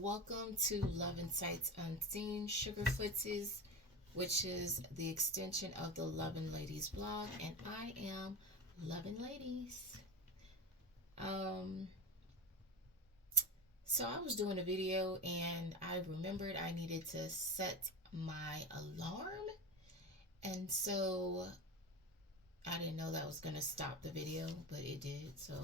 Welcome to Love and Sights Unseen Sugar Footsies, which is the extension of the Lovin' Ladies blog, and I am Lovin' Ladies. Um, so I was doing a video and I remembered I needed to set my alarm, and so I didn't know that was going to stop the video, but it did. So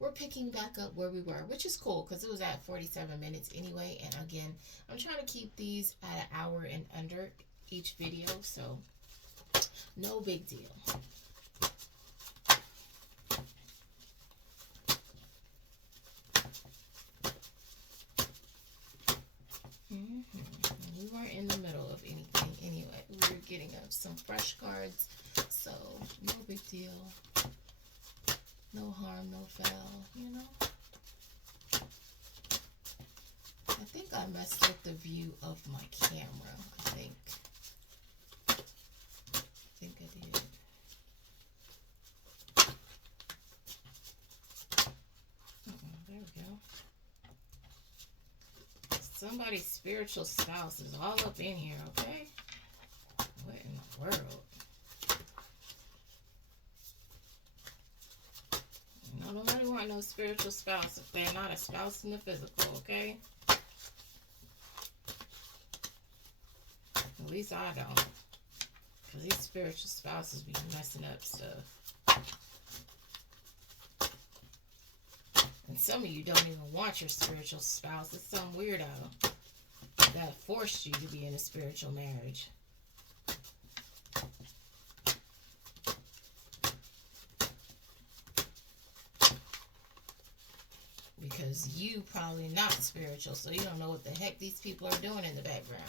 we're picking back up where we were, which is cool because it was at 47 minutes anyway. And again, I'm trying to keep these at an hour and under each video, so no big deal. We weren't in the middle of anything anyway. We were getting up some fresh cards, so no big deal. No harm, no foul, you know? I think I messed with the view of my camera, I think. I did. There we go. Somebody's spiritual spouse is all up in here, okay? What in the world? No, nobody want no spiritual spouse if they're not a spouse in the physical, okay? At least I don't. Because these spiritual spouses be messing up stuff. And some of you don't even want your spiritual spouse. It's some weirdo that forced you to be in a spiritual marriage. Because you probably not spiritual, so you don't know what the heck these people are doing in the background.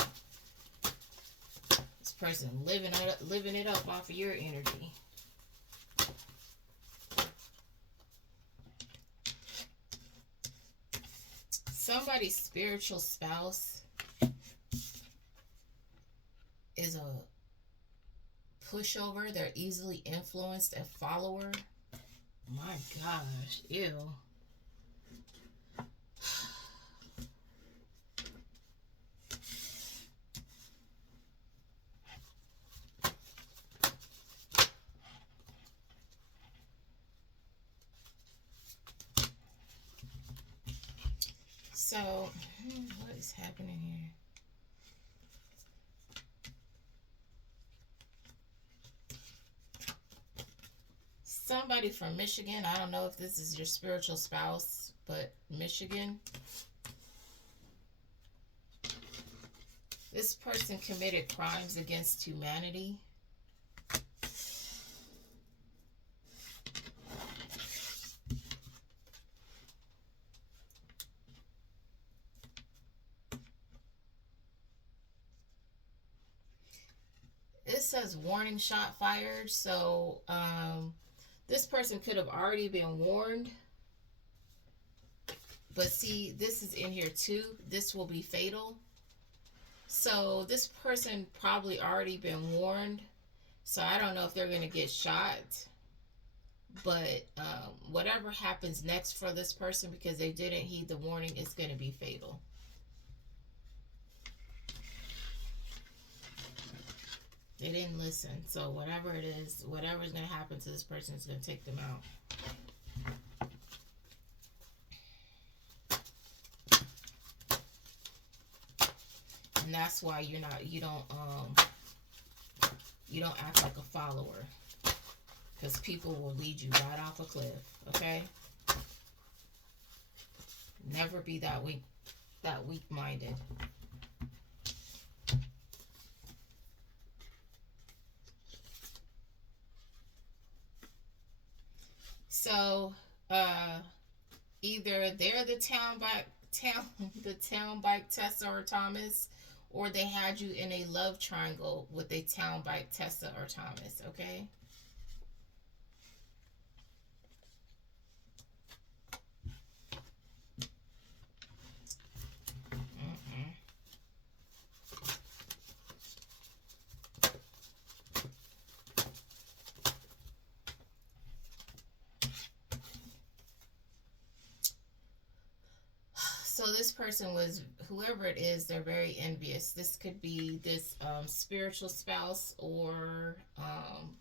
This person living it up off of your energy. Somebody's spiritual spouse is a pushover. They're easily influenced, a follower. My gosh, ew. So, what is happening here? Somebody from Michigan. I don't know if this is your spiritual spouse, but Michigan. This person committed crimes against humanity. It says warning shot fired, so this person could have already been warned. But see, this is in here too. This will be fatal. So this person probably already been warned. So I don't know if they're going to get shot. But whatever happens next for this person, because they didn't heed the warning, it's going to be fatal. They didn't listen. So whatever it is, whatever's going to happen to this person is going to take them out. And that's why you don't act like a follower. Because people will lead you right off a cliff, okay? Never be that weak-minded. So, either they're the town bike Tessa or Thomas, or they had you in a love triangle with a town bike Tessa or Thomas, okay? So So this person was, whoever it is, they're very envious. This could be this spiritual spouse or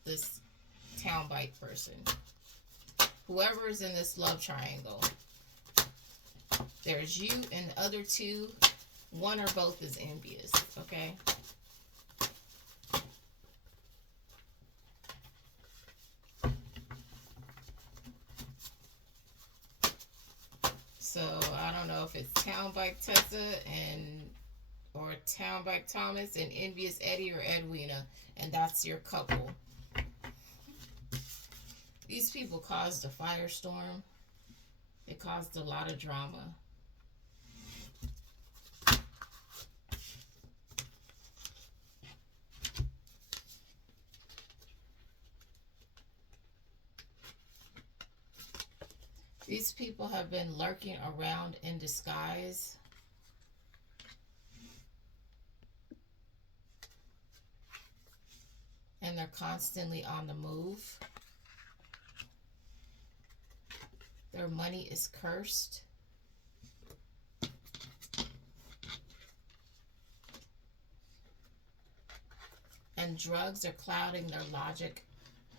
this town bike person. Whoever is in this love triangle. There's you and the other two. One or both is envious, okay? So I don't know if it's Town Bike Tessa or Town Bike Thomas and Envious Eddie or Edwina, and that's your couple. These people caused a firestorm. It caused a lot of drama. These people have been lurking around in disguise. And they're constantly on the move. Their money is cursed. And drugs are clouding their logic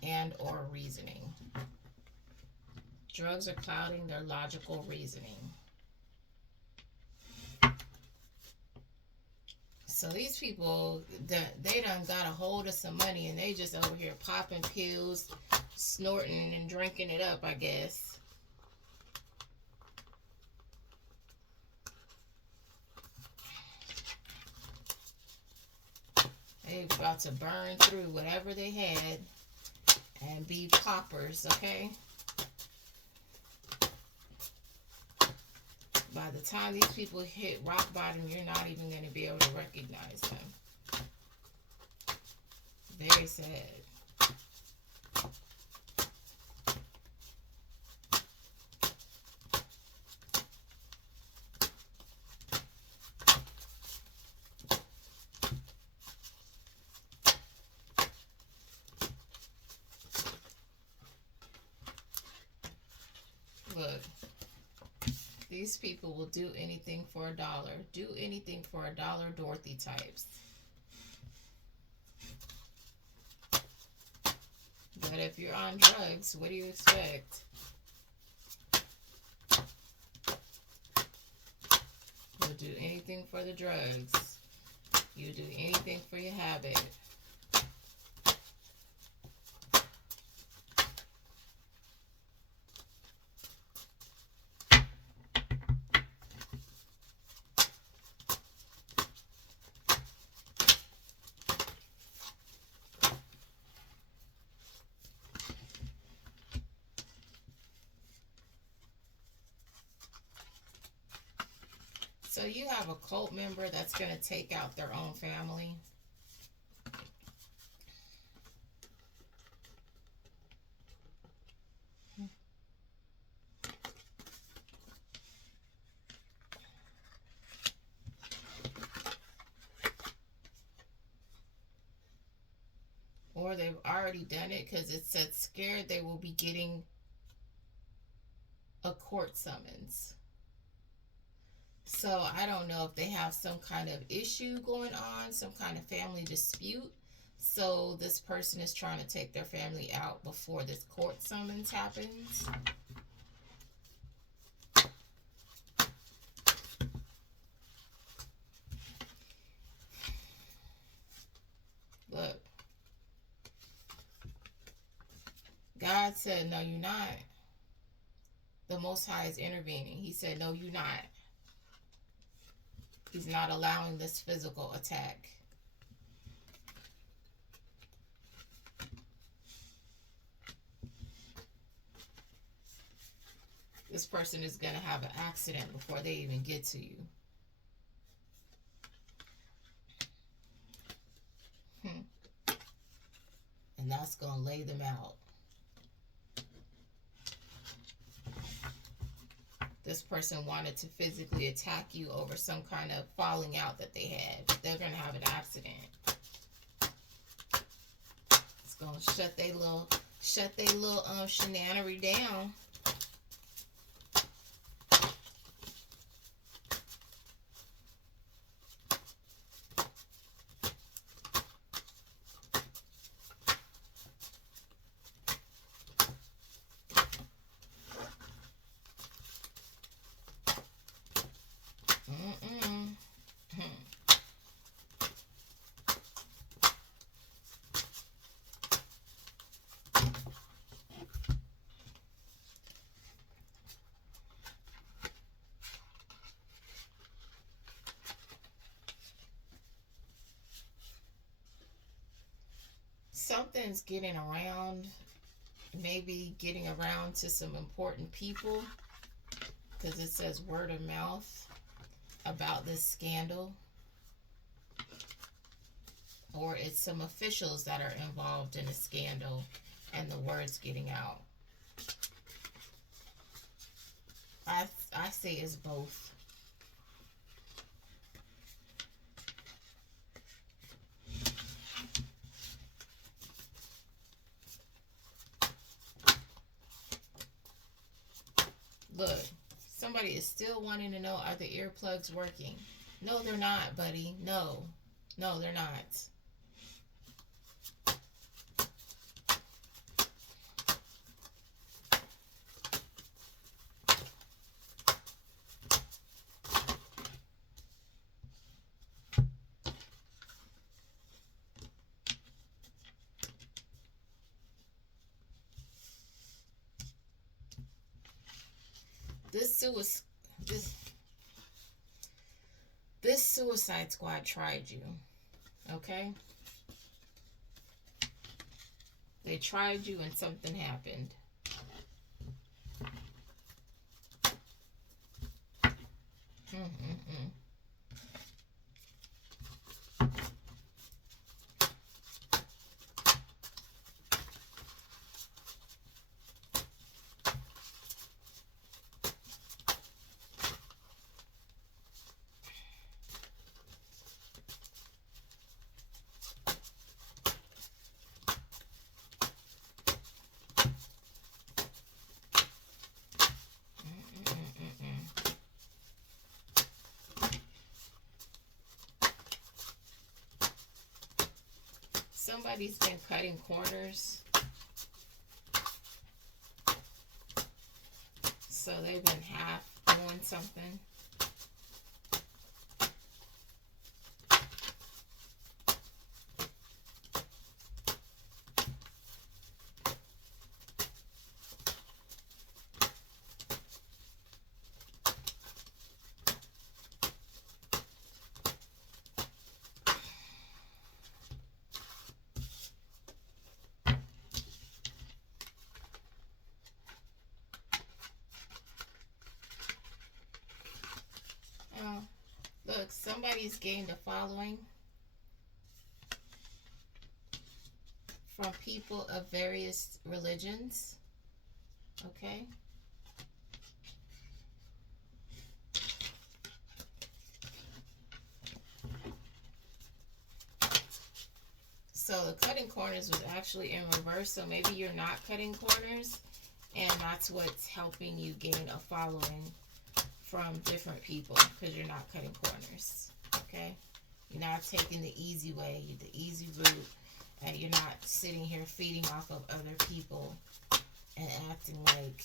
and or reasoning. Drugs are clouding their logical reasoning. So these people, they done got a hold of some money and they just over here popping pills, snorting and drinking it up, I guess. They about to burn through whatever they had and be poppers, okay? By the time these people hit rock bottom, you're not even going to be able to recognize them. Very sad. Look. These people will do anything for $1. Do anything for $1, Dorothy types. But if you're on drugs, what do you expect? You'll do anything for the drugs. You'll do anything for your habit. So you have a cult member that's going to take out their own family. Or they've already done it because it said scared they will be getting a court summons. So I don't know if they have some kind of issue going on, some kind of family dispute. So this person is trying to take their family out before this court summons happens. Look. God said, no, you're not. The Most High is intervening. He said, no, you're not. He's not allowing this physical attack. This person is going to have an accident before they even get to you. And that's going to lay them out. This person wanted to physically attack you over some kind of falling out that they had. They're going to have an accident. It's going to shut their little shenanery down. something's getting around, maybe getting around to some important people, because it says word of mouth about this scandal, or it's some officials that are involved in a scandal and the word's getting out. I say it's both. Look, somebody is still wanting to know, are the earplugs working? No, they're not, buddy. No. No, they're not. This suicide squad tried you. Okay? They tried you and something happened. Mm-mm-mm. Somebody's been cutting corners. So they've been half doing something. Look, somebody's gained a following from people of various religions. Okay? So the cutting corners was actually in reverse. So maybe you're not cutting corners, and that's what's helping you gain a following from different people, because you're not cutting corners. Okay? You're not taking the easy way, the easy route, and you're not sitting here feeding off of other people and acting like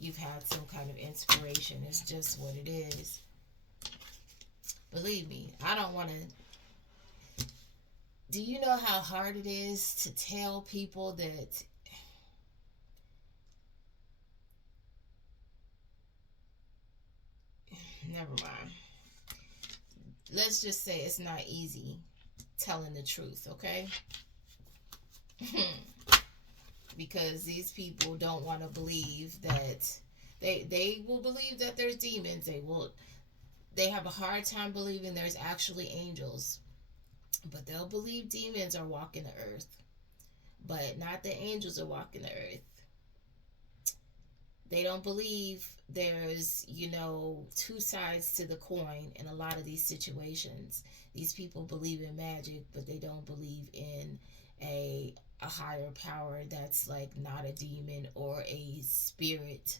you've had some kind of inspiration. It's just what it is. Believe me, I don't want to. Do you know how hard it is to tell people that never mind. Let's just say it's not easy telling the truth, okay? Because these people don't want to believe that they will believe that there's demons. They have a hard time believing there's actually angels. But they'll believe demons are walking the earth, but not the angels are walking the earth. They don't believe there's, two sides to the coin in a lot of these situations. These people believe in magic, but they don't believe in a higher power that's like not a demon or a spirit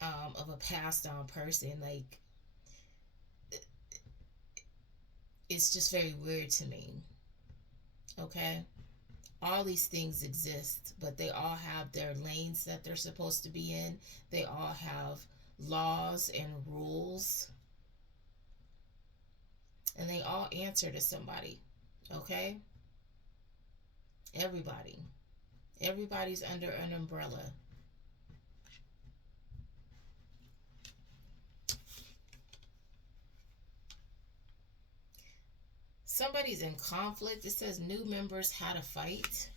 of a passed on person. Like, it's just very weird to me. Okay? All these things exist, but they all have their lanes that they're supposed to be in. They all have laws and rules. And they all answer to somebody. Okay? Everybody. Everybody's under an umbrella. somebody's in conflict. It says new members had a fight.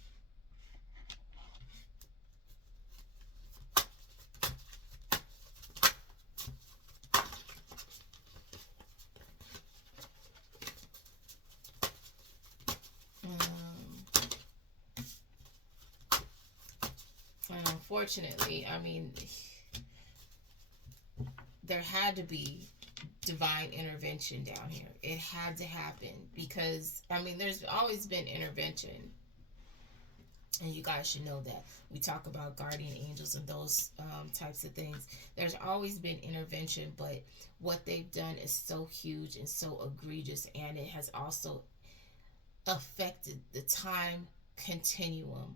And unfortunately, I mean, there had to be divine intervention down here. It had to happen because, I mean, there's always been intervention. And you guys should know that. We talk about guardian angels and those types of things. There's always been intervention, but what they've done is so huge and so egregious, and it has also affected the time continuum.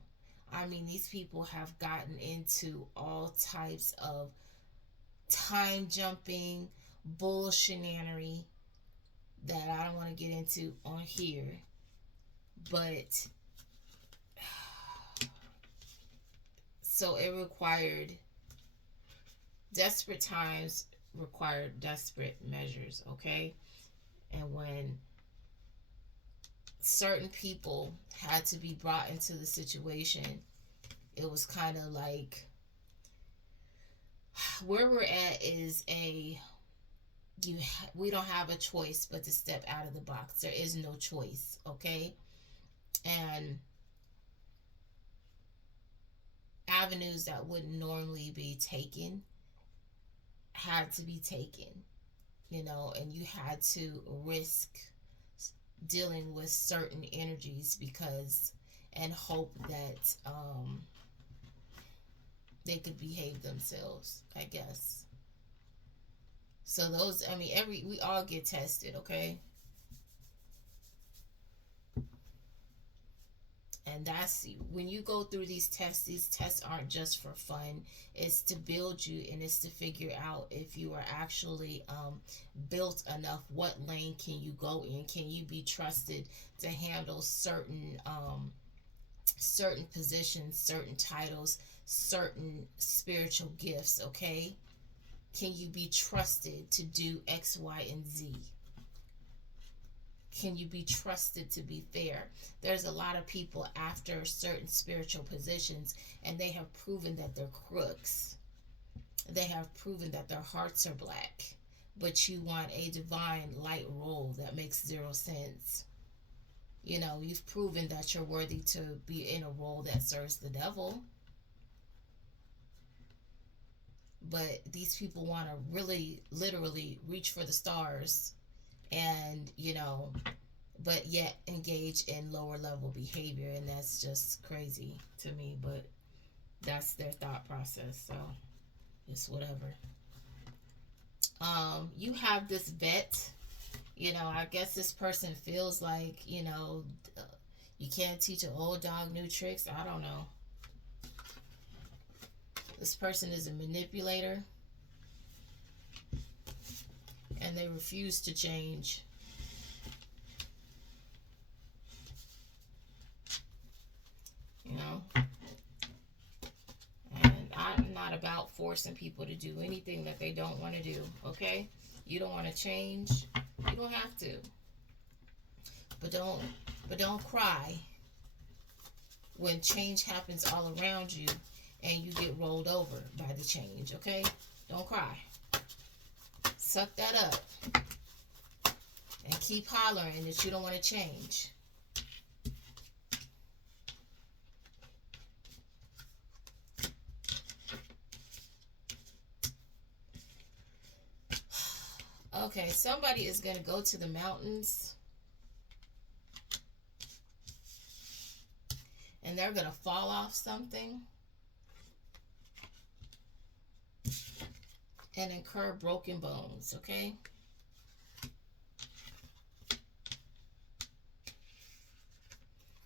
I mean, these people have gotten into all types of time jumping, bullshinanery that I don't want to get into on here. But so it required, desperate times required desperate measures, okay? And when certain people had to be brought into the situation, it was kind of like, where we're at is we don't have a choice but to step out of the box. There is no choice, okay? And avenues that wouldn't normally be taken had to be taken, you know, and you had to risk dealing with certain energies because, and hope that they could behave themselves, I guess. So those, I mean, we all get tested, okay? And that's when you go through these tests aren't just for fun. It's to build you, and it's to figure out if you are actually built enough. What lane can you go in? Can you be trusted to handle certain certain positions, certain titles, certain spiritual gifts, okay? Can you be trusted to do X, Y, and Z? Can you be trusted to be fair? There's a lot of people after certain spiritual positions, and they have proven that they're crooks. They have proven that their hearts are black. But you want a divine light role that makes zero sense. You know, you've proven that you're worthy to be in a role that serves the devil. But these people want to really, literally reach for the stars and, you know, but yet engage in lower level behavior. And that's just crazy to me. But that's their thought process. So it's whatever. You have this vet. You know, I guess this person feels like, you know, you can't teach an old dog new tricks. I don't know. This person is a manipulator, and they refuse to change. You know? And I'm not about forcing people to do anything that they don't want to do, okay? You don't want to change, you don't have to. But don't cry when change happens all around you and you get rolled over by the change, okay? Don't cry. Suck that up. And keep hollering that you don't want to change. Okay, somebody is going to go to the mountains. And they're going to fall off something. And incur broken bones, okay?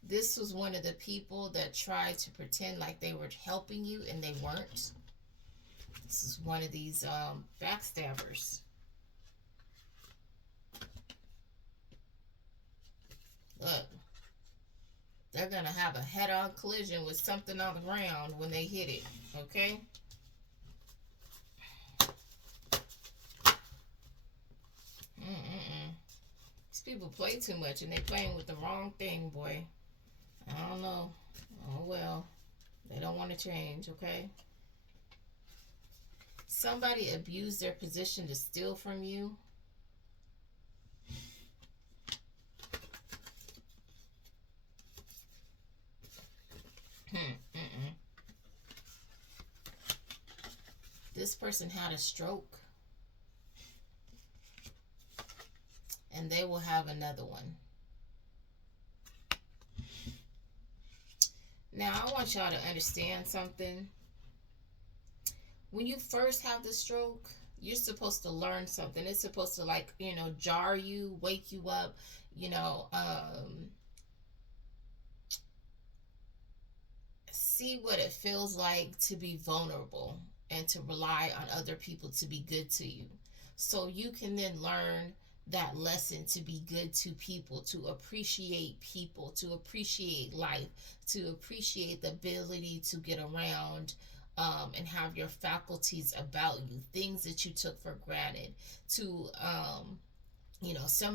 This was one of the people that tried to pretend like they were helping you and they weren't. This is one of these backstabbers. Look, they're going to have a head-on collision with something on the ground when they hit it, okay? These people play too much and they playing with the wrong thing, boy. I don't know. Oh well. They don't want to change, okay? Somebody abused their position to steal from you. This person had a stroke. And they will have another one. Now, I want y'all to understand something. When you first have the stroke, you're supposed to learn something. It's supposed to, like, jar you, wake you up, see what it feels like to be vulnerable and to rely on other people to be good to you. So you can then learn that lesson to be good to people, to appreciate life, to appreciate the ability to get around, and have your faculties about you, things that you took for granted. Some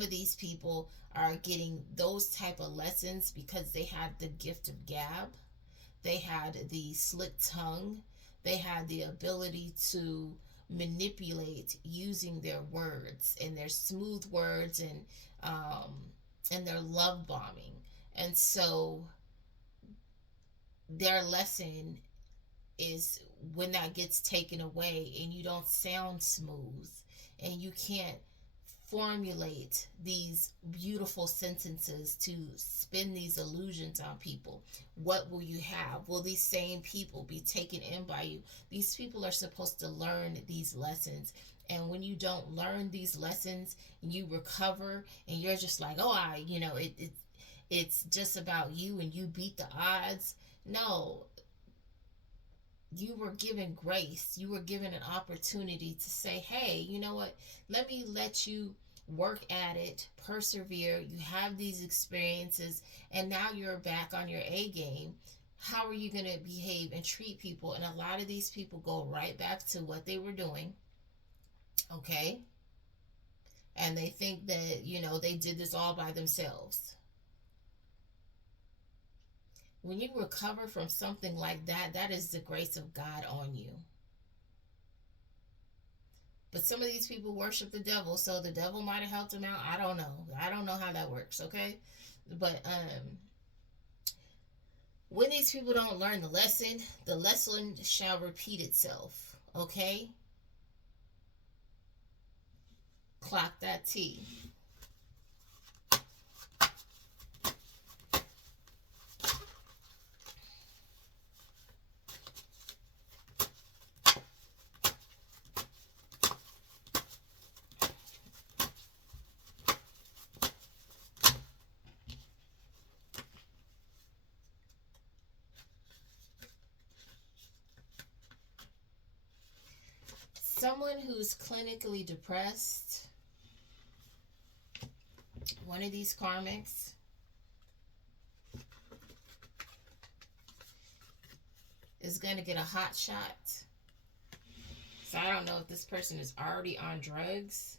of these people are getting those type of lessons because they had the gift of gab, they had the slick tongue, they had the ability to manipulate using their words and their smooth words, and their love bombing. And so their lesson is when that gets taken away and you don't sound smooth and you can't formulate these beautiful sentences to spin these illusions on people. What will you have? Will these same people be taken in by you? These people are supposed to learn these lessons. And when you don't learn these lessons and you recover and you're just like, oh, it's just about you and you beat the odds. No, you were given grace. You were given an opportunity to say, hey, you know what? Let me let you work at it, persevere. You have these experiences, and now you're back on your A game. How are you going to behave and treat people? And a lot of these people go right back to what they were doing, okay? And they think that, they did this all by themselves. When you recover from something like that, that is the grace of God on you. But some of these people worship the devil, so the devil might have helped them out. I don't know. I don't know how that works, okay? But when these people don't learn the lesson shall repeat itself, okay? Clock that T. Someone who's clinically depressed, one of these karmics, is going to get a hot shot. So I don't know if this person is already on drugs,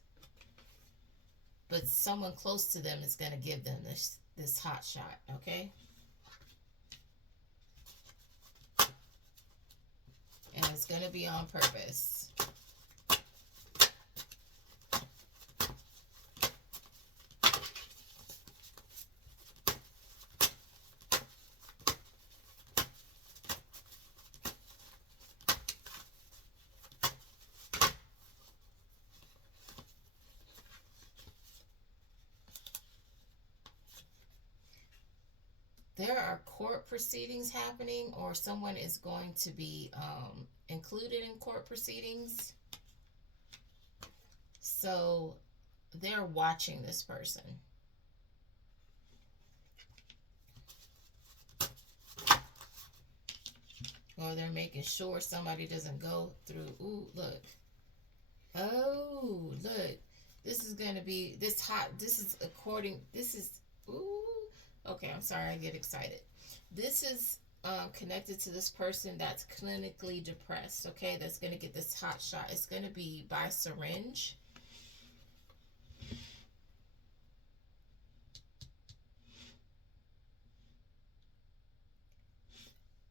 but someone close to them is going to give them this hot shot, okay? And it's going to be on purpose. There are court proceedings happening, or someone is going to be included in court proceedings. So they're watching this person. Or they're making sure somebody doesn't go through. Ooh, look. Oh, look. This is going to be ooh. Okay, I'm sorry, I get excited. This is connected to this person that's clinically depressed, okay? That's going to get this hot shot. It's going to be by syringe.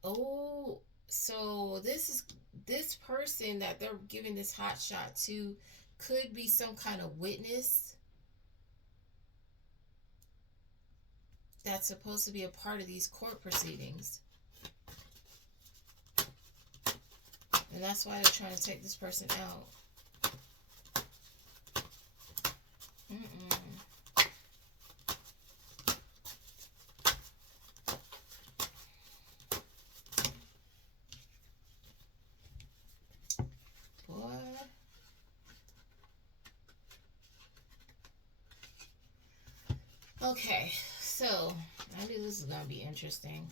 Oh, so this person that they're giving this hot shot to could be some kind of witness that's supposed to be a part of these court proceedings. And that's why they're trying to take this person out. Mm-mm. Boy. Okay, so I knew this was going to be interesting.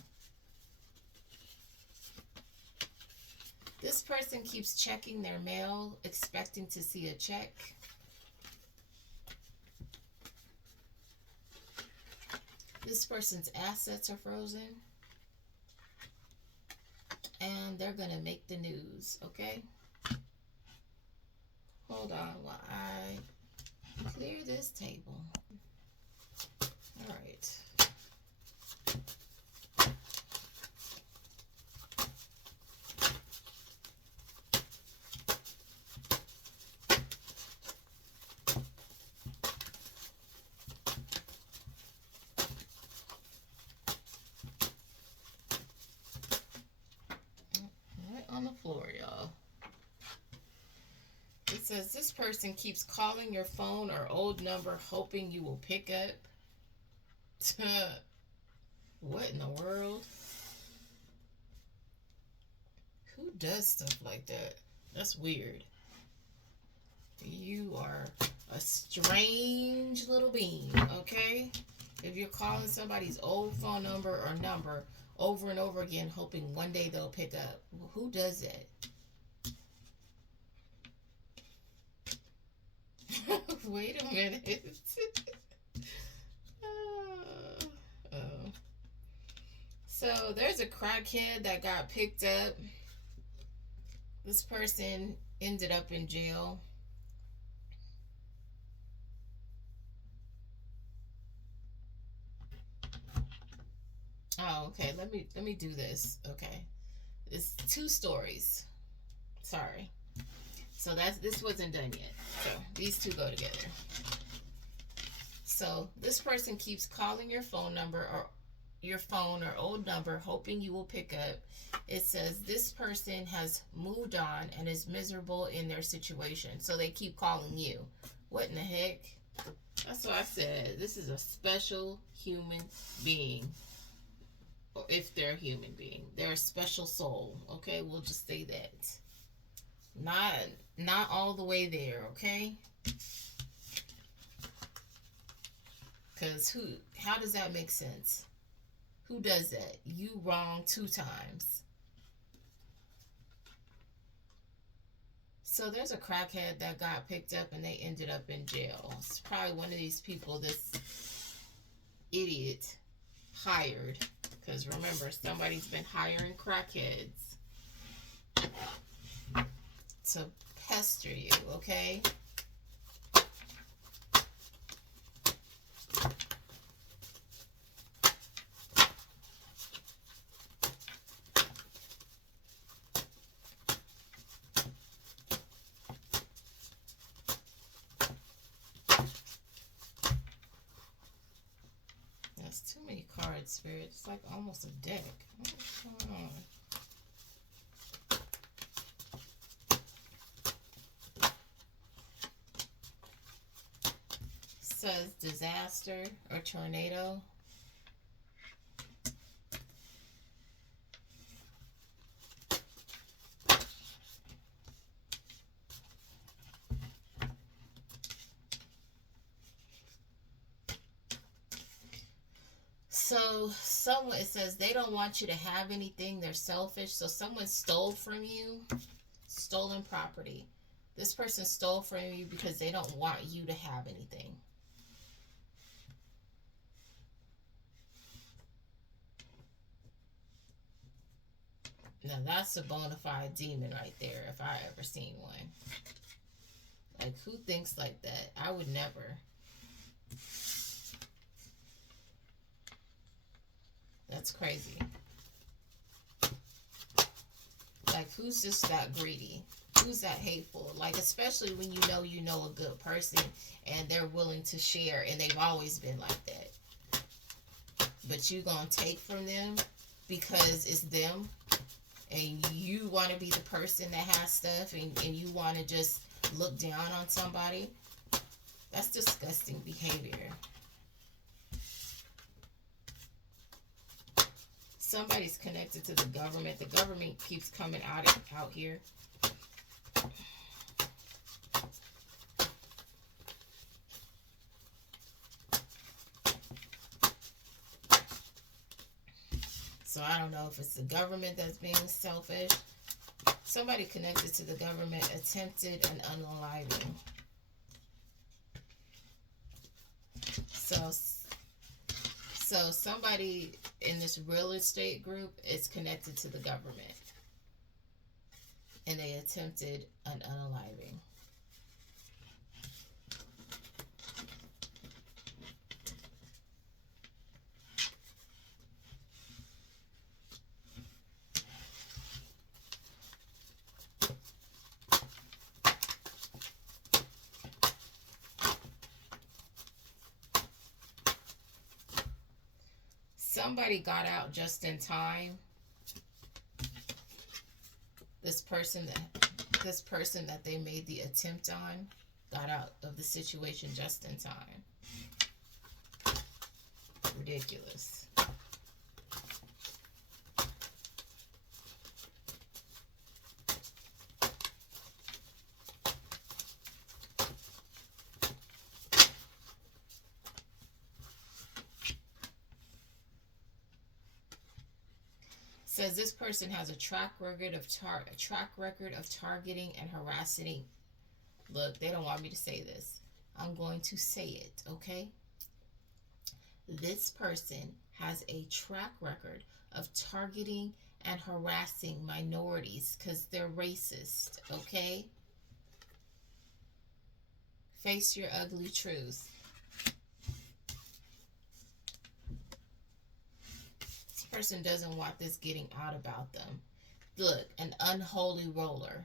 This person keeps checking their mail, expecting to see a check. This person's assets are frozen. And they're going to make the news, okay? Hold on while I clear this table. All right. Right on the floor, y'all. It says this person keeps calling your phone or old number hoping you will pick up. What in the world? Who does stuff like that? That's weird. You are a strange little being, okay? If you're calling somebody's old phone number or number over and over again hoping one day they'll pick up. Who does that? Wait a minute. Oh. So there's a crackhead that got picked up. This person ended up in jail. Oh, okay. Let me do this. Okay. It's two stories. Sorry. So this wasn't done yet. So these two go together. So this person keeps calling your phone number or your phone or old number hoping you will pick up. It says this person has moved on and is miserable in their situation. So they keep calling you. What in the heck? That's what I said. This is a special human being. Or if they're a human being. They're a special soul. Okay, we'll just say that. Not all the way there, okay? Because how does that make sense? Who does that? You wrong 2 times. So there's a crackhead that got picked up and they ended up in jail. It's probably one of these people this idiot hired. Because remember, somebody's been hiring crackheads to pester you, okay? That's too many cards, Spirit. It's like almost a deck. What's going on? Says disaster or tornado. So it says they don't want you to have anything. They're selfish. So someone stole from you. Stolen property. This person stole from you because they don't want you to have anything. Now that's a bona fide demon right there if I ever seen one. Like, who thinks like that? I would never. That's crazy. Like, who's just that greedy? Who's that hateful? Like, especially when you know a good person and they're willing to share, and they've always been like that. But you gonna take from them because it's them, and you want to be the person that has stuff, and you want to just look down on somebody. That's disgusting behavior. Somebody's connected to the government. The government keeps coming out here. So I don't know if it's the government that's being selfish. Somebody connected to the government attempted an unaliving. So somebody in this real estate group is connected to the government, and they attempted an unaliving. Somebody got out just in time. This person that they made the attempt on got out of the situation just in time. Ridiculous. Says this person has a track record of targeting and harassing. Look, they don't want me to say this. I'm going to say it, okay? This person has a track record of targeting and harassing minorities because they're racist, okay? Face your ugly truth. Person doesn't want this getting out about them. Look, an unholy roller.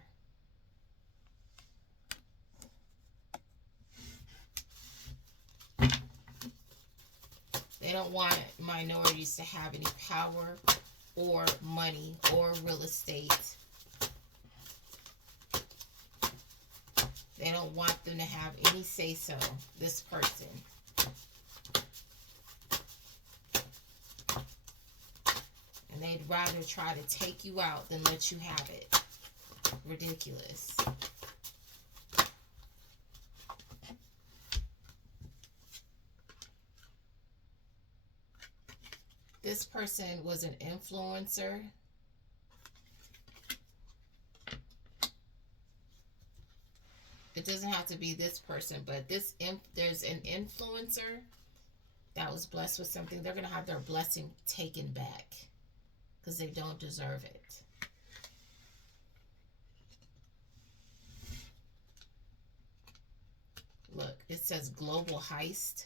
They don't want minorities to have any power or money or real estate. They don't want them to have any say-so, this person. And they'd rather try to take you out than let you have it. Ridiculous. This person was an influencer. It doesn't have to be this person, but there's an influencer that was blessed with something. They're going to have their blessing taken back because they don't deserve it. Look, it says global heist.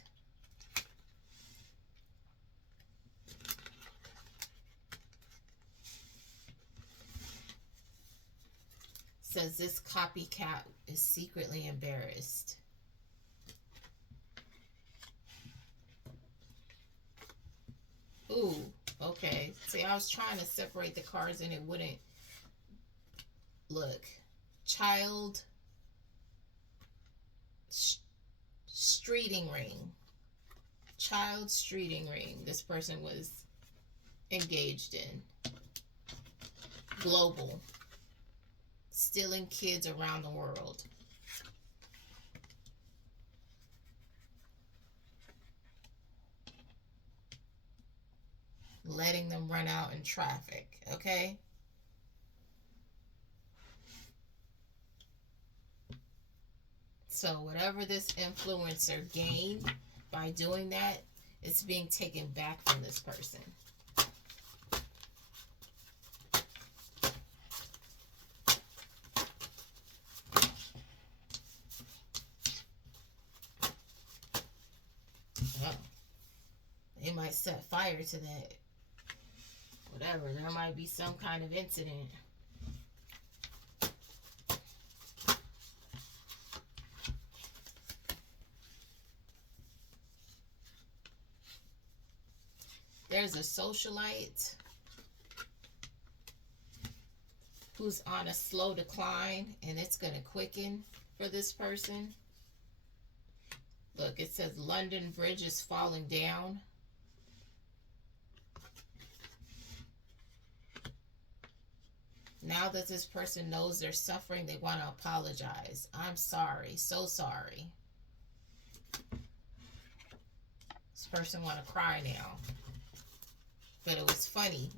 Says this copycat is secretly embarrassed. Ooh, okay. See, I was trying to separate the cards and it wouldn't. Look, child streeting ring. Child streeting ring. This person was engaged in. Global. Stealing kids around the world. Letting them run out in traffic, okay? So whatever this influencer gained by doing that, it's being taken back from this person. Oh, they might set fire to that. Whatever, there might be some kind of incident. There's a socialite who's on a slow decline, and it's going to quicken for this person. Look, it says London Bridge is falling down. Now that this person knows they're suffering, they want to apologize. I'm sorry, so sorry. This person want to cry now. But it was funny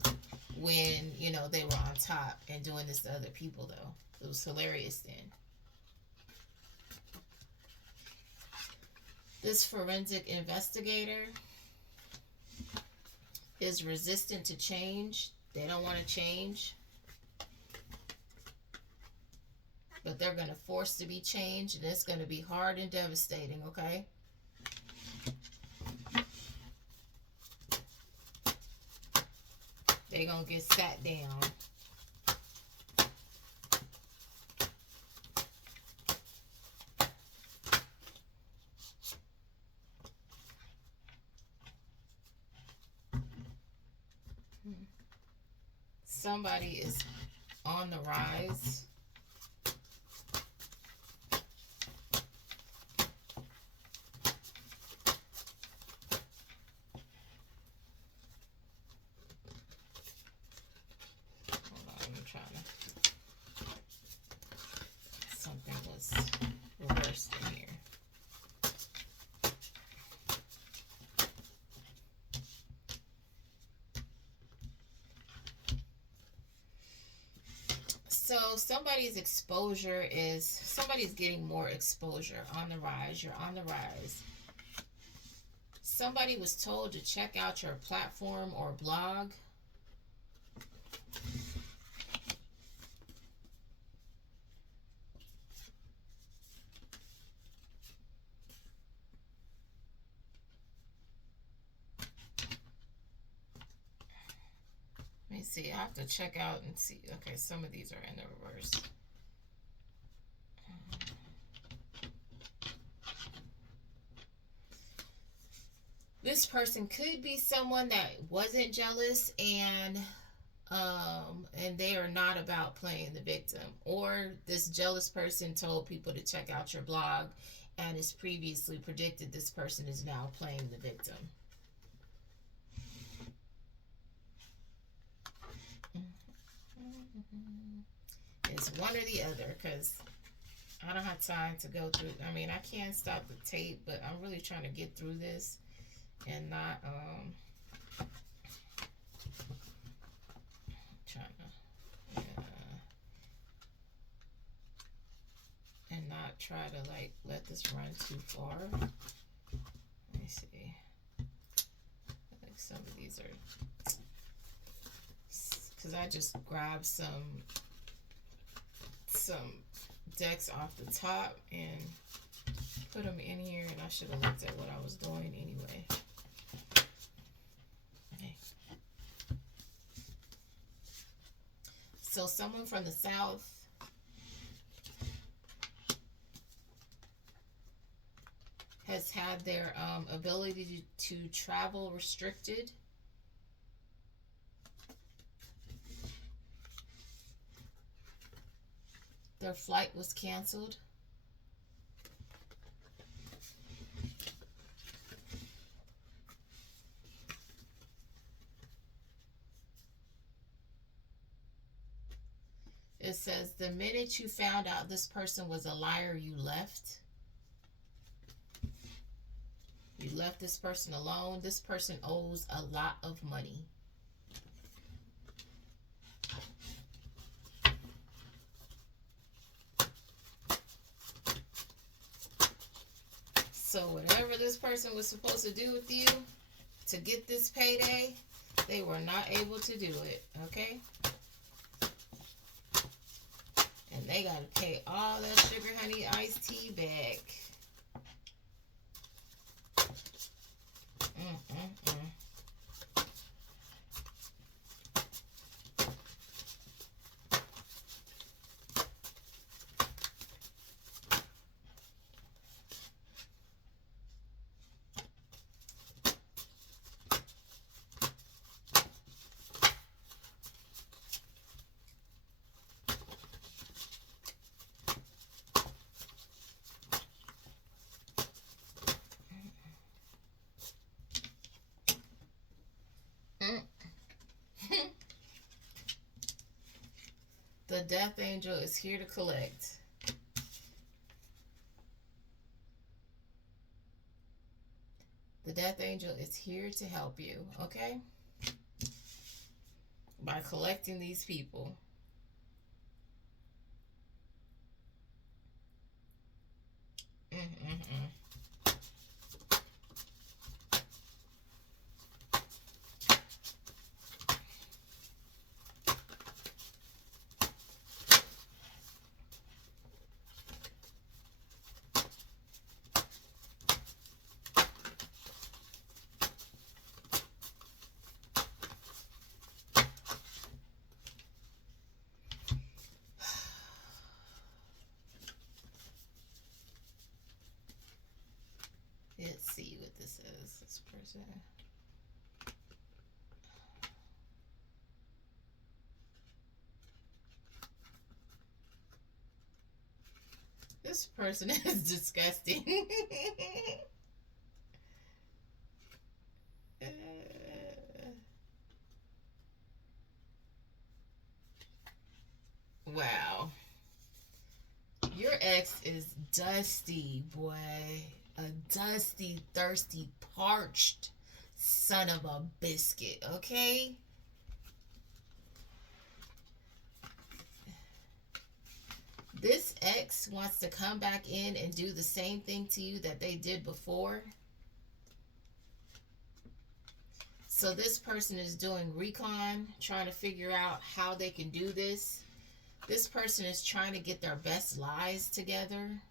when, you know, they were on top and doing this to other people, though. It was hilarious then. This forensic investigator is resistant to change. They don't want to change. But they're going to force to be changed, and it's going to be hard and devastating, okay? They're going to get sat down. Somebody is on the rise. Something was reversed in here. So somebody's exposure is, somebody's getting more exposure. On the rise. You're on the rise. Somebody was told to check out your platform or blog. Let me see. I have to check out and see. Okay, some of these are in the reverse. This person could be someone that wasn't jealous and they are not about playing the victim. Or this jealous person told people to check out your blog and has previously predicted this person is now playing the victim. It's one or the other, because I don't have time to go through. I mean, I can stop the tape, but I'm really trying to get through this and not and not try to like let this run too far. Let me see. I think some of these are, because I just grabbed some decks off the top and put them in here, and I should have looked at what I was doing anyway. Okay. So someone from the South has had their ability to travel restricted. Their flight was canceled. It says, the minute you found out this person was a liar, you left. You left this person alone. This person owes a lot of money. So whatever this person was supposed to do with you to get this payday, they were not able to do it, okay? And they got to pay all that sugar honey iced tea back. death angel is here to collect. The death angel is here to help you, okay? By collecting these people. Mm-mm-mm. Let's see what this is. This person. This person is disgusting. Wow. Your ex is dusty, boy. A dusty, thirsty, parched son of a biscuit, okay? This ex wants to come back in and do the same thing to you that they did before. So this person is doing recon, trying to figure out how they can do this. This person is trying to get their best lies together.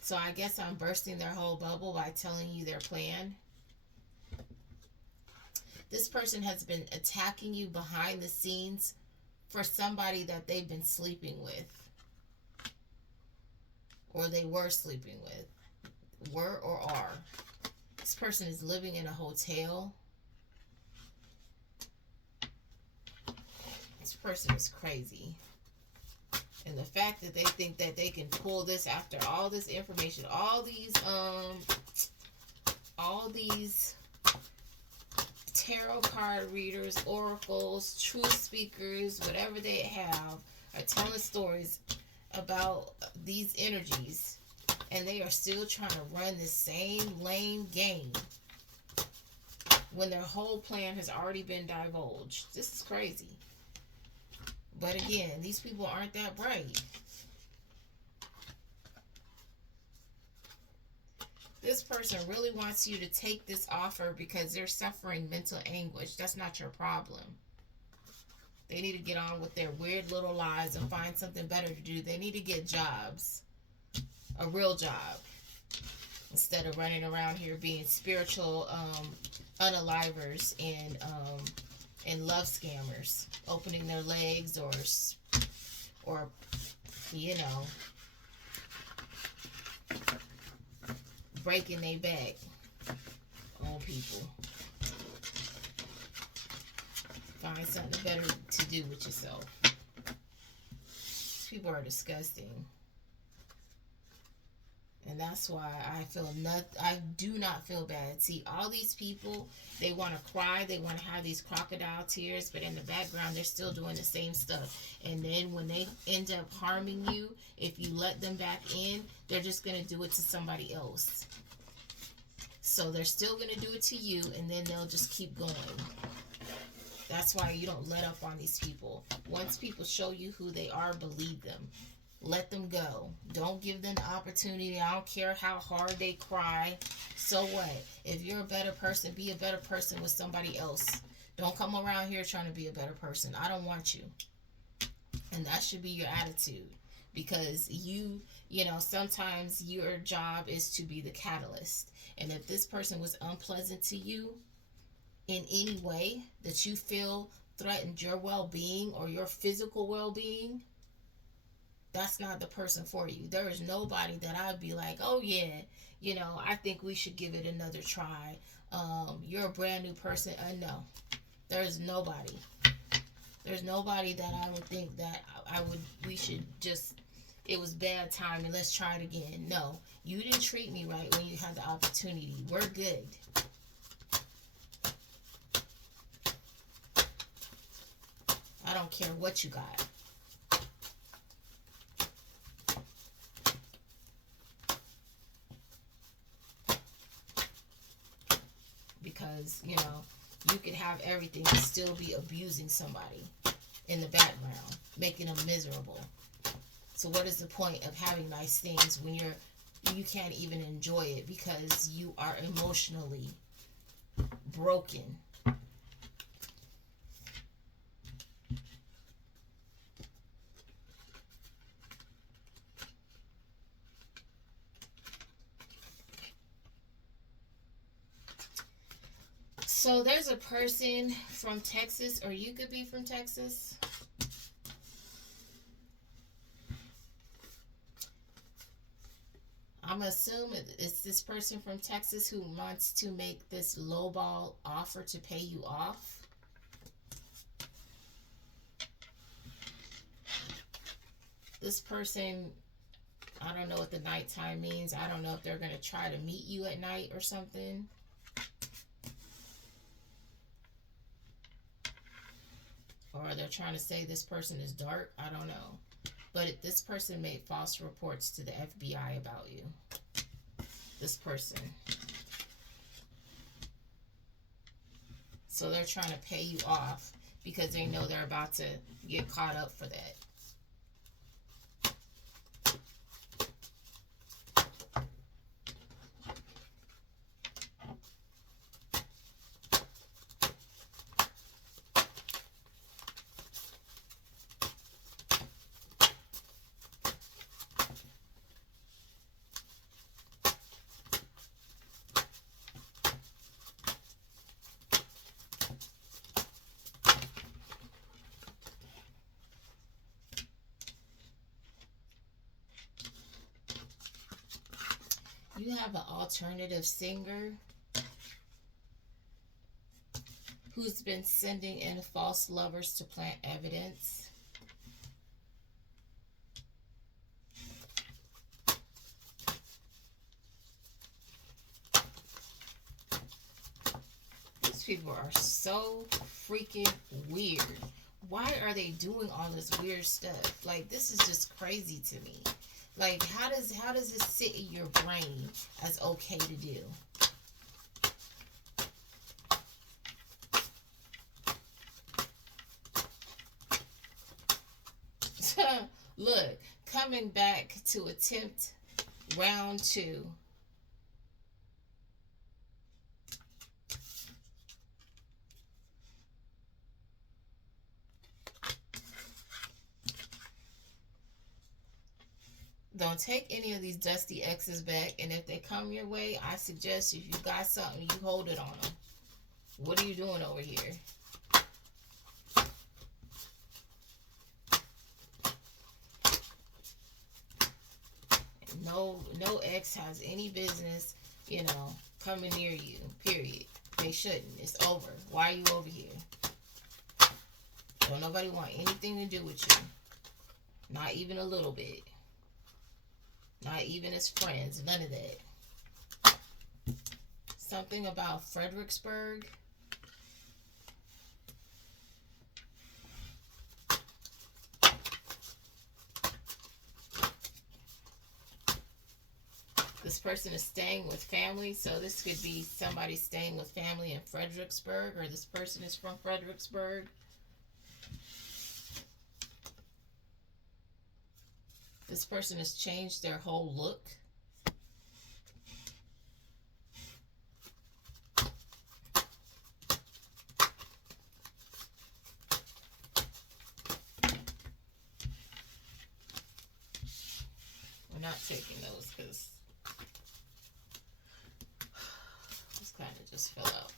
So I guess I'm bursting their whole bubble by telling you their plan. This person has been attacking you behind the scenes for somebody that they've been sleeping with. Or they were sleeping with. Were or are. This person is living in a hotel. This person is crazy. And the fact that they think that they can pull this after all this information, all these tarot card readers, oracles, truth speakers, whatever they have, are telling stories about these energies, and they are still trying to run the same lame game when their whole plan has already been divulged. This is crazy. But again, these people aren't that bright. This person really wants you to take this offer because they're suffering mental anguish. That's not your problem. They need to get on with their weird little lives and find something better to do. They need to get jobs. A real job. Instead of running around here being spiritual unalivers and love scammers. Opening their legs or you know, breaking their back on people. Find something better to do with yourself. People are disgusting. And that's why I do not feel bad. See, all these people, they want to cry, they want to have these crocodile tears, but in the background, they're still doing the same stuff. And then when they end up harming you, if you let them back in, they're just going to do it to somebody else. So they're still going to do it to you, and then they'll just keep going. That's why you don't let up on these people. Once people show you who they are, believe them. Let them go. Don't give them the opportunity. I don't care how hard they cry. So what? If you're a better person, be a better person with somebody else. Don't come around here trying to be a better person. I don't want you. And that should be your attitude. Because you know, sometimes your job is to be the catalyst. And if this person was unpleasant to you in any way that you feel threatened your well-being or your physical well-being, that's not the person for you. There is nobody that I'd be like, oh yeah, you know, I think we should give it another try. You're a brand new person. No, there's nobody. There's nobody that I would think that we should just, it was bad time and let's try it again. No, you didn't treat me right when you had the opportunity. We're good. I don't care what you got. because, you know, you could have everything and still be abusing somebody in the background, making them miserable. So what is the point of having nice things when you can't even enjoy it because you are emotionally broken? So there's a person from Texas, or you could be from Texas. I'm assuming it's this person from Texas who wants to make this lowball offer to pay you off. This person, I don't know what the nighttime means. I don't know if they're going to try to meet you at night or something. Or they're trying to say this person is dark. I don't know. But this person made false reports to the FBI about you. This person. So they're trying to pay you off because they know they're about to get caught up for that. You have an alternative singer who's been sending in false lovers to plant evidence. These people are so freaking weird. Why are they doing all this weird stuff? Like, this is just crazy to me. Like, how does this sit in your brain as okay to do? Look, coming back to attempt round 2. Don't take any of these dusty exes back, and if they come your way, I suggest if you got something, you hold it on them. What are you doing over here? No ex has any business, coming near you, period. They shouldn't. It's over. Why are you over here? Don't nobody want anything to do with you. Not even a little bit. Not even as friends. None of that. Something about Fredericksburg. This person is staying with family, so this could be somebody staying with family in Fredericksburg, or this person is from Fredericksburg. This person has changed their whole look. We're not taking those because this kind of just fell out.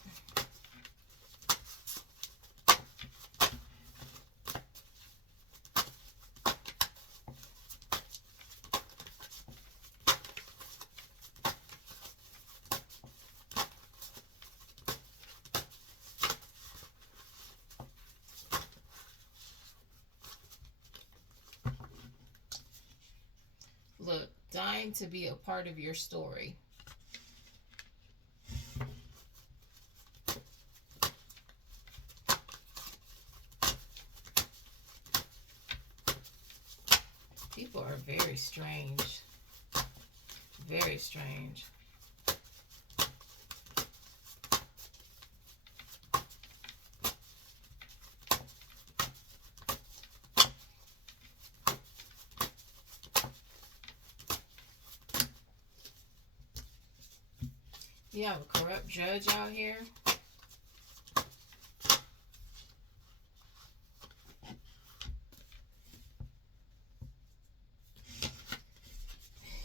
Look, dying to be a part of your story. People are very strange. Very strange. You have a corrupt judge out here.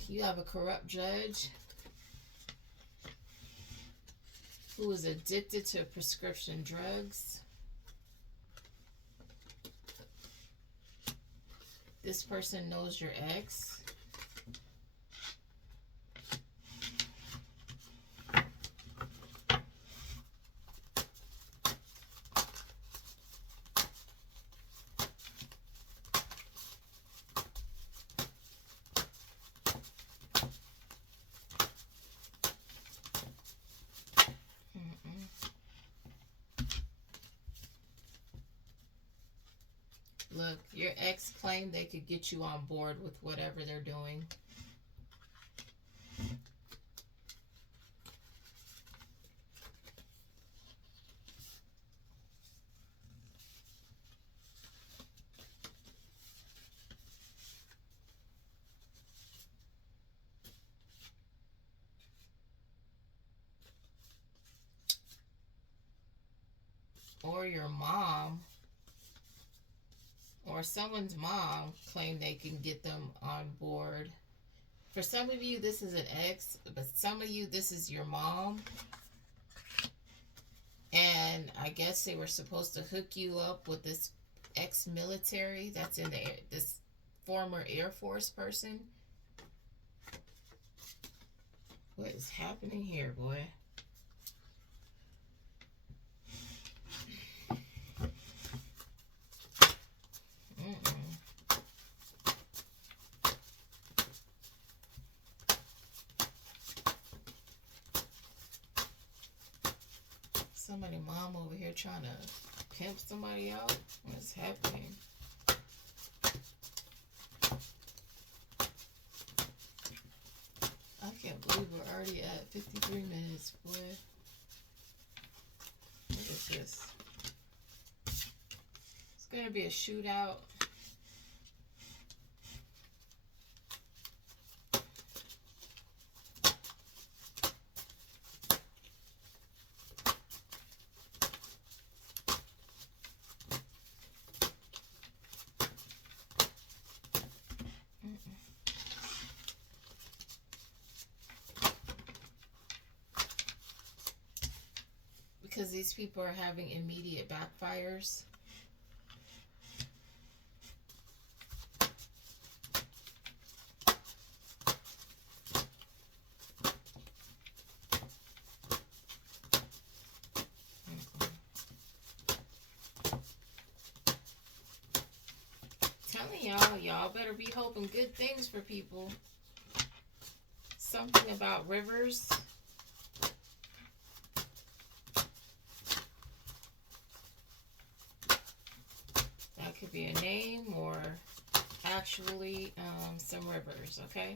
You have a corrupt judge who is addicted to prescription drugs. This person knows your ex. Look, your ex claimed they could get you on board with whatever they're doing. Or your mom or someone's mom claimed they can get them on board. For some of you, this is an ex, but some of you, this is your mom. And I guess they were supposed to hook you up with this ex-military that's in the this former Air Force person. What is happening here, boy? Somebody mom over here trying to pimp somebody out. What's happening? I can't believe we're already at 53 minutes, boy. What is this? It's gonna be a shootout. Because these people are having immediate backfires. Telling y'all better be hoping good things for people. Something about rivers. Could be a name or actually some rivers, okay?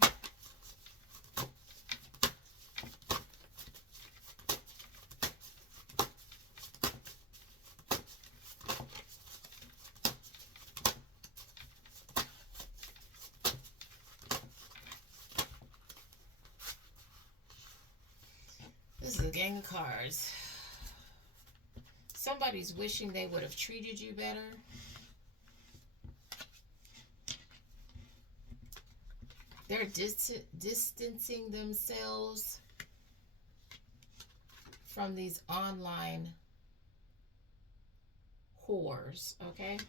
This is a gang of cards. Somebody's wishing they would have treated you better. They're distancing themselves from these online whores, okay?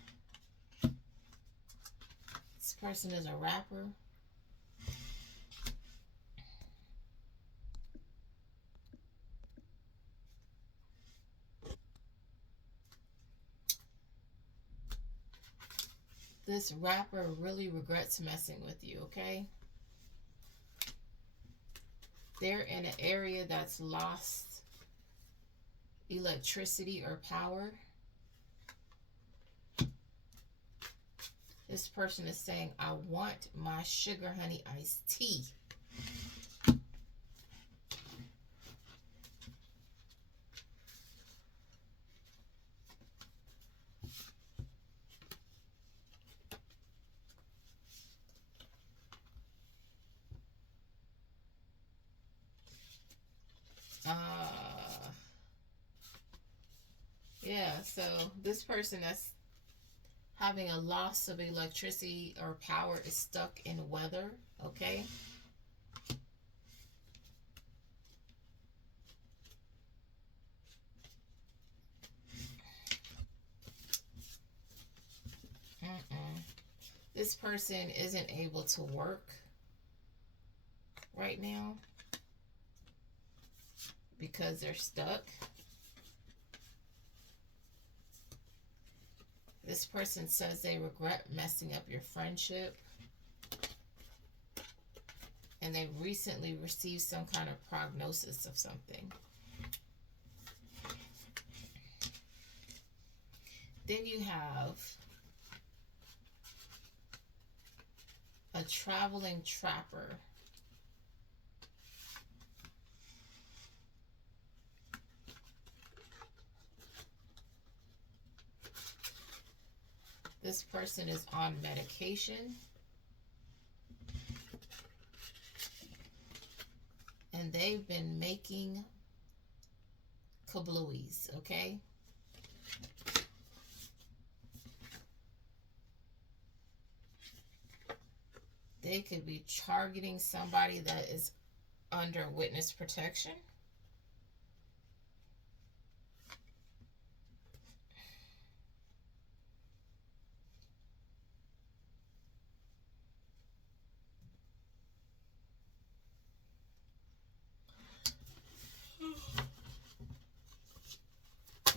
This person is a rapper. This rapper really regrets messing with you, okay? They're in an area that's lost electricity or power. This person is saying, I want my sugar honey iced tea. Uh, yeah, so this person that's having a loss of electricity or power is stuck in weather, okay? Mm-mm. This person isn't able to work right now because they're stuck. This person says they regret messing up your friendship. And they recently received some kind of prognosis of something. Then you have a traveling trapper. This person is on medication. And they've been making kablooies, okay? They could be targeting somebody that is under witness protection.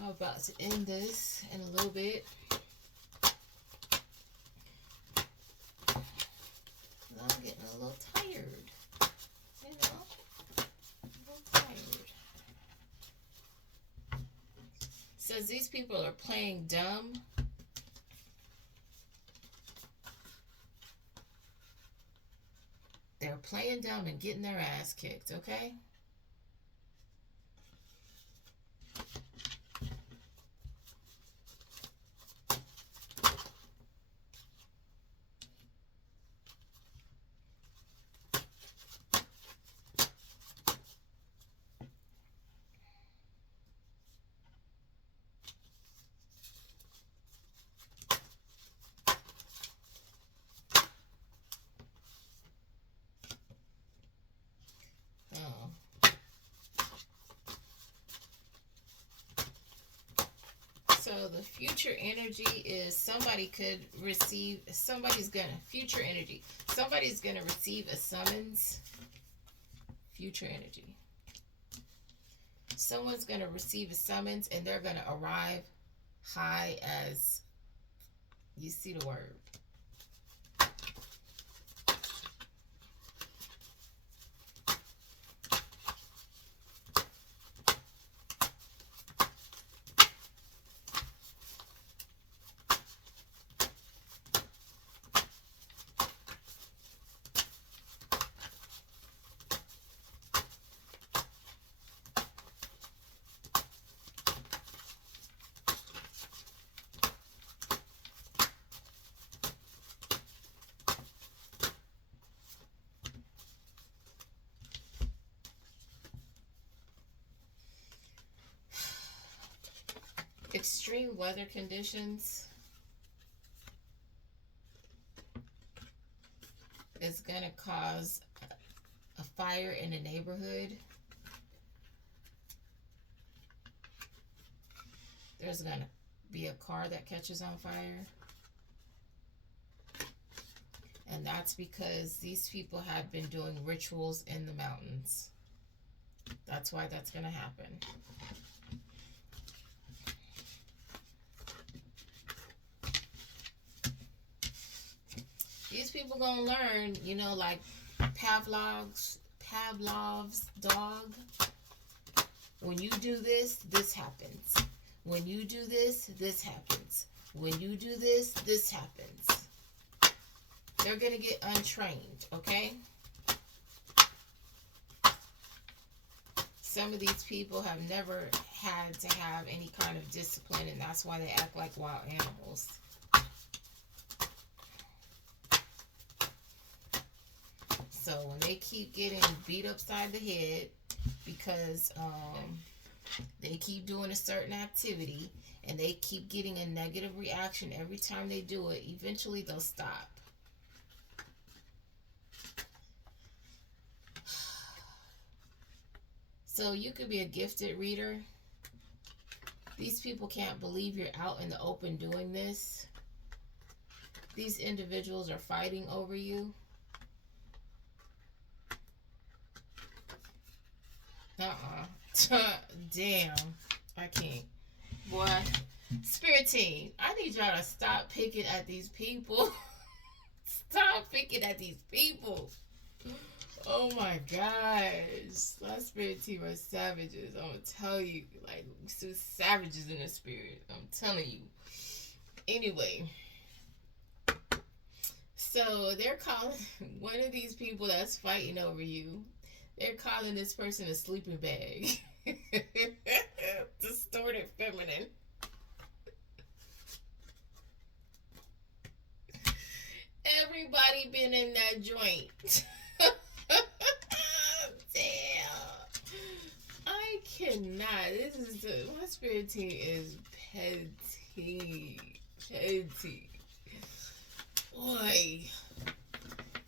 I'm about to end this in a little bit. I'm getting a little tired. You know? A little tired. Says these people are playing dumb. They're playing dumb and getting their ass kicked, okay? So the future energy is somebody could receive, somebody's gonna receive a summons. Future energy. Someone's gonna receive a summons and they're gonna arrive high as, you see the word. Extreme weather conditions is going to cause a fire in a neighborhood. There's going to be a car that catches on fire. And that's because these people have been doing rituals in the mountains. That's why that's going to happen. These people gonna learn, you know, like Pavlov's dog. When you do this, this happens. When you do this, this happens. When you do this, this happens. They're gonna get untrained, okay? Some of these people have never had to have any kind of discipline, and that's why they act like wild animals. So when they keep getting beat upside the head because they keep doing a certain activity and they keep getting a negative reaction every time they do it. Eventually they'll stop. So you could be a gifted reader. These people can't believe you're out in the open doing this. These individuals are fighting over you. Damn. I can't. Boy. Spirit team, I need y'all to stop picking at these people. Stop picking at these people. Oh my gosh. My spirit team are savages. I'm going to tell you. Like, some savages in the spirit. I'm telling you. Anyway. So, they're calling one of these people that's fighting over you. They're calling this person a sleeping bag. Distorted feminine. Everybody been in that joint. Damn. I cannot. This is my spirit team is petty. Petty. Boy.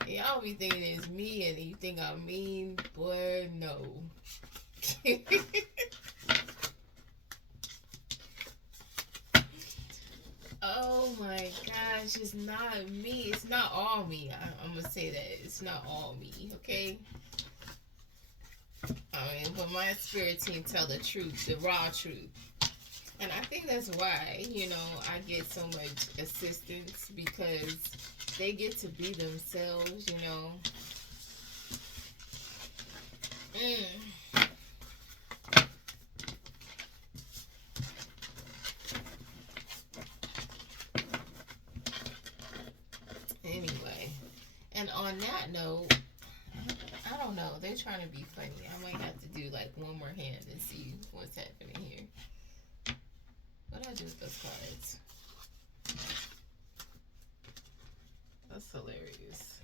Y'all be thinking it's me and you think I'm mean. Boy, no. Oh my gosh, it's not me. It's not all me. I'm going to say that. It's not all me, okay? I mean, but my spirit team tell the truth, the raw truth. And I think that's why, you know, I get so much assistance, because they get to be themselves, you know. Anyway, and on that note, I don't know. They're trying to be funny. I might have to do like one more hand and see what's happening here. What do I do with those cards? That's hilarious.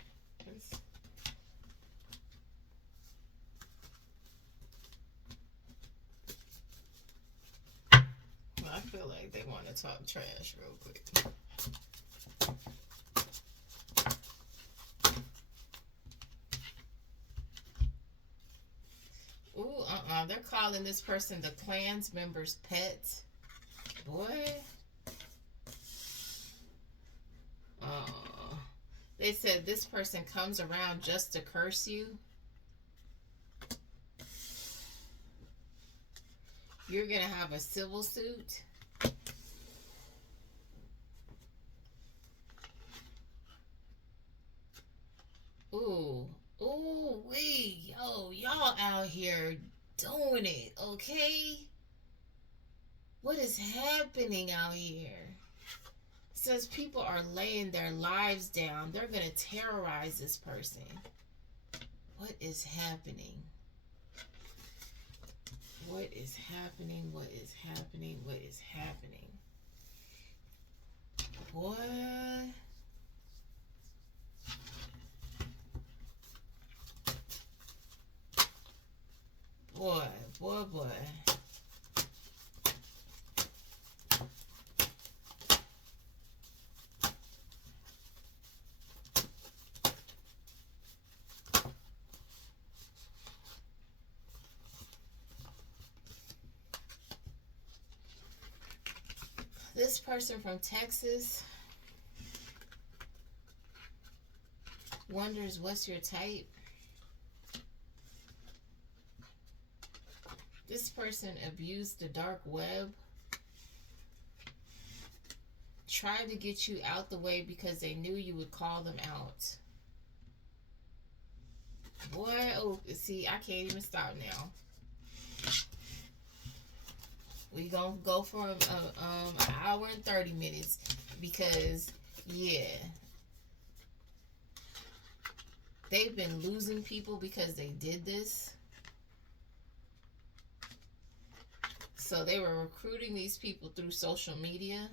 I feel like they want to talk trash real quick. Ooh, they're calling this person the clan's member's pet. Boy. They said this person comes around just to curse you. You're going to have a civil suit. Ooh. Ooh, wait. Yo, y'all out here doing it, okay? What is happening out here? Says people are laying their lives down. They're going to terrorize this person. What is happening? What is happening? What is happening? What is happening? What? Boy, boy, boy. This person from Texas wonders what's your type. This person abused the dark web. Tried to get you out the way because they knew you would call them out. Boy, oh, see, I can't even stop now. We gonna go for an hour and 30 minutes because, yeah, they've been losing people because they did this. So they were recruiting these people through social media.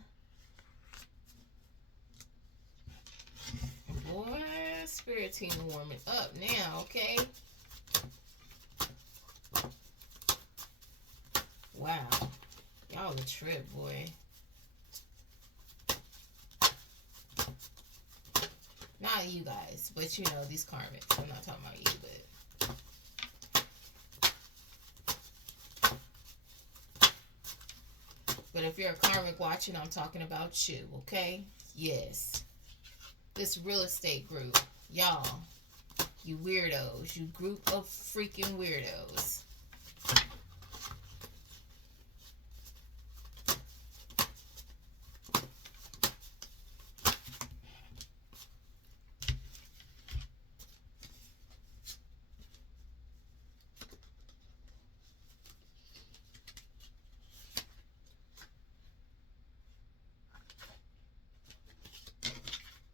Boy, spirit team warming up now, okay? Wow. Y'all a trip, boy. Not you guys, but you know, these karmics. I'm not talking about you, but if you're a karmic watching, I'm talking about you, okay? Yes. This real estate group. Y'all, you weirdos. You group of freaking weirdos.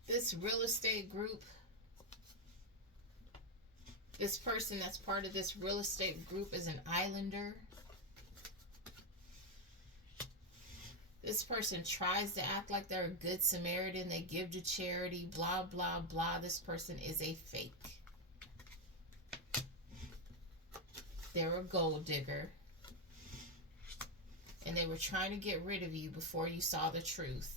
This real estate group, this person that's part of this real estate group is an islander. This person tries to act like they're a good Samaritan. They give to charity, blah, blah, blah. This person is a fake. They're a gold digger. And they were trying to get rid of you before you saw the truth.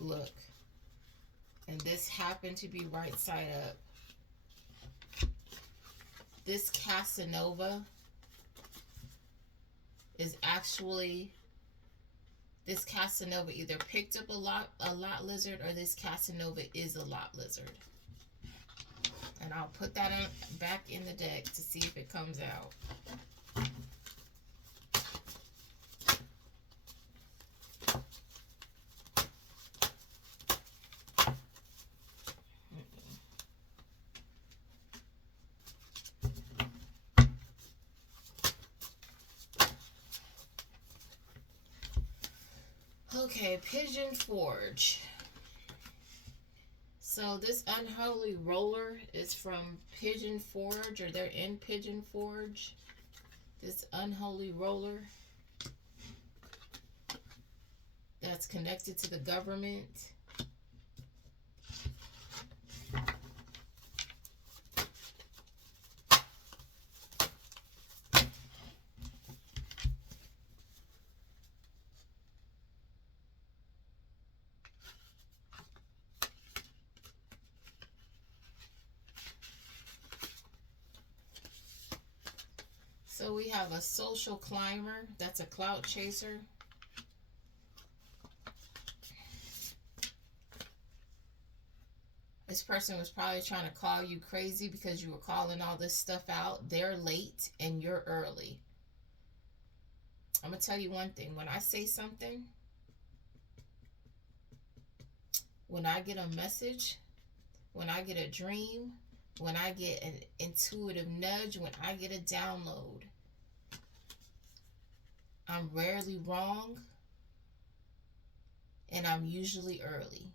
Look. And this happened to be right side up. This Casanova is actually, this Casanova either picked up a lot lizard, or this Casanova is a lot lizard. And I'll put that back in the deck to see if it comes out. Okay, Pigeon Forge. So this unholy roller is from Pigeon Forge, or they're in Pigeon Forge. This unholy roller that's connected to the government. So we have a social climber. That's a clout chaser. This person was probably trying to call you crazy because you were calling all this stuff out. They're late and you're early. I'm going to tell you one thing. When I say something, when I get a message, when I get a dream, when I get an intuitive nudge, when I get a download, I'm rarely wrong, and I'm usually early.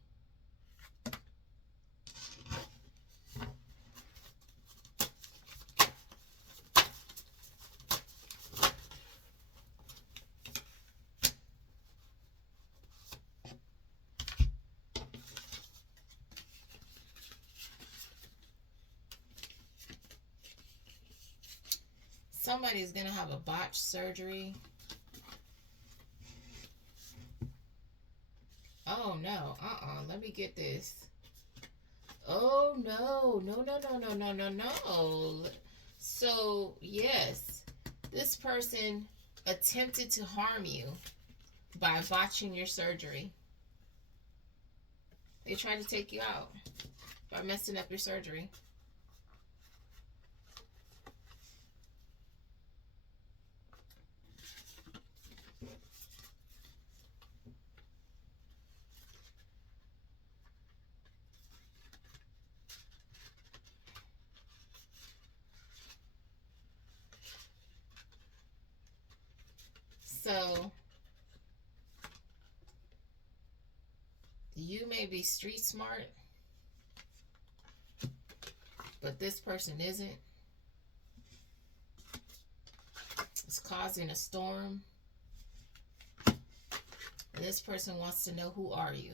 Somebody's going to have a botched surgery. Oh, no. Let me get this. Oh, no. No. So, yes. This person attempted to harm you by botching your surgery. They tried to take you out by messing up your surgery. So, you may be street smart, but this person isn't. It's causing a storm. And this person wants to know, who are you?